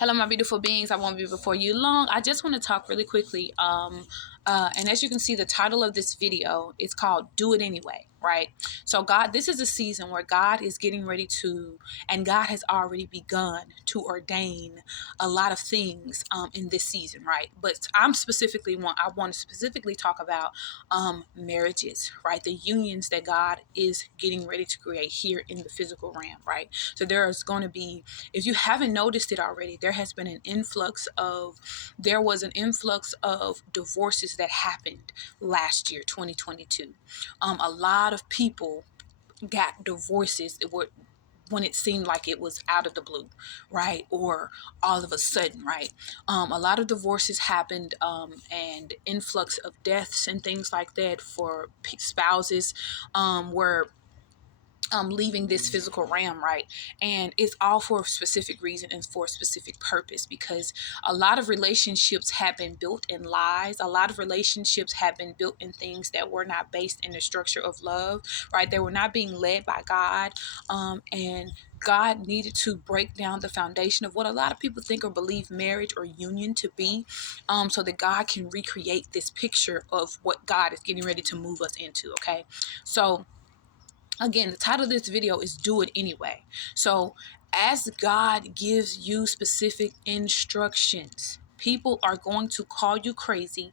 Hello, my beautiful beings. I won't be before you long. I just want to talk really quickly. And as you can see, the title of this video is called Do It Anyway, right? So God, this is a season where God is getting ready to, and God has already begun to ordain a lot of things in this season, right? But I want to specifically talk about marriages, right? The unions that God is getting ready to create here in the physical realm, right? So there is going to be, if you haven't noticed it already, there was an influx of divorces that happened last year, 2022. A lot of people got divorces when it seemed like it was out of the blue, right? Or all of a sudden, right? A lot of divorces happened, and influx of deaths and things like that for spouses were leaving this physical realm, right? And it's all for a specific reason and for a specific purpose, because a lot of relationships have been built in lies. A lot of relationships have been built in things that were not based in the structure of love, right? They were not being led by God, and God needed to break down the foundation of what a lot of people think or believe marriage or union to be, so that God can recreate this picture of what God is getting ready to move us into. Okay, so again, the title of this video is Do It Anyway. So as God gives you specific instructions, people are going to call you crazy.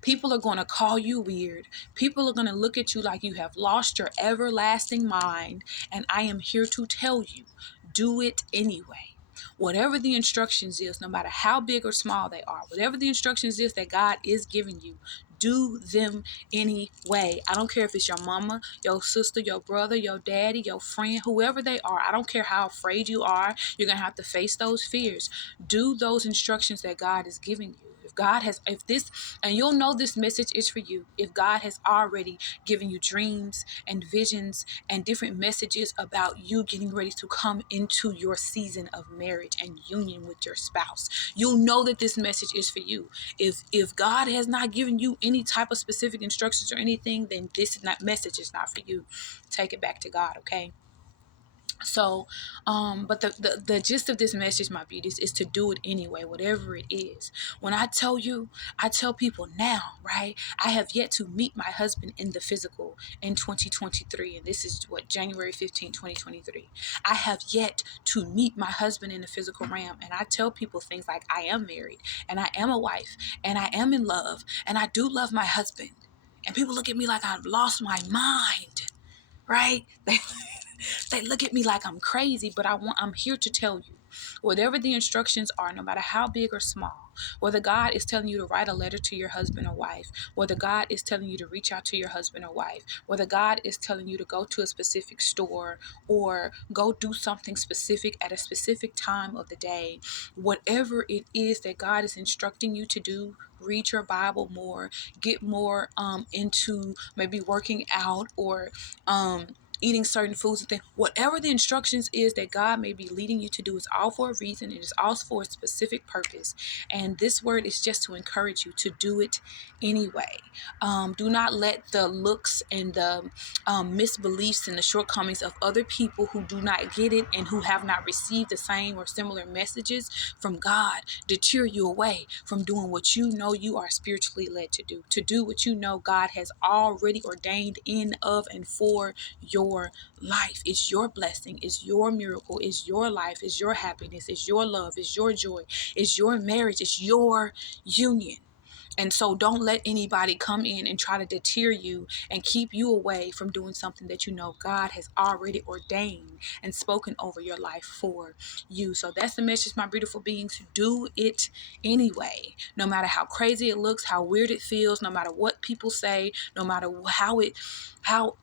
People are going to call you weird. People are going to look at you like you have lost your everlasting mind. And I am here to tell you, do it anyway. Whatever the instructions is, no matter how big or small they are, whatever the instructions is that God is giving you, do them anyway. I don't care if it's your mama, your sister, your brother, your daddy, your friend, whoever they are. I don't care how afraid you are. You're going to have to face those fears. Do those instructions that God is giving you. And you'll know this message is for you if God has already given you dreams and visions and different messages about you getting ready to come into your season of marriage and union with your spouse. You'll know that this message is for you. If God has not given you any type of specific instructions or anything, then message is not for you. Take it back to God, okay? So, but the gist of this message, my beauties, is to do it anyway, whatever it is. When I tell people now, right? I have yet to meet my husband in the physical in 2023. And this is January 15, 2023. I have yet to meet my husband in the physical realm. And I tell people things like, I am married and I am a wife and I am in love and I do love my husband. And people look at me like I've lost my mind, right? They look at me like I'm crazy, but I'm here to tell you, whatever the instructions are, no matter how big or small, whether God is telling you to write a letter to your husband or wife, whether God is telling you to reach out to your husband or wife, whether God is telling you to go to a specific store or go do something specific at a specific time of the day, whatever it is that God is instructing you to do, read your Bible more, get more into maybe working out or eating certain foods and things, whatever the instructions is that God may be leading you to do, is all for a reason. It is all for a specific purpose. And this word is just to encourage you to do it anyway. Do not let the looks and the misbeliefs and the shortcomings of other people who do not get it and who have not received the same or similar messages from God deter you away from doing what you know you are spiritually led to do what you know God has already ordained in, of, and for your life. It's your blessing, it's your miracle, it's your life, it's your happiness, it's your love, it's your joy, it's your marriage, it's your union. And so don't let anybody come in and try to deter you and keep you away from doing something that you know God has already ordained and spoken over your life for you. So that's the message, my beautiful beings. Do it anyway. No matter how crazy it looks, how weird it feels, no matter what people say, no matter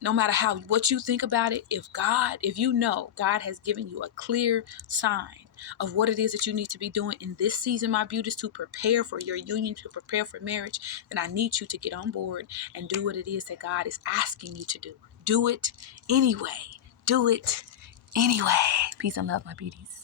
no matter how what you think about it, if you know God has given you a clear sign of what it is that you need to be doing in this season, my beauties, to prepare for your union, to prepare for marriage, then I need you to get on board and do what it is that God is asking you to do. Do it anyway. Do it anyway. Peace and love, my beauties.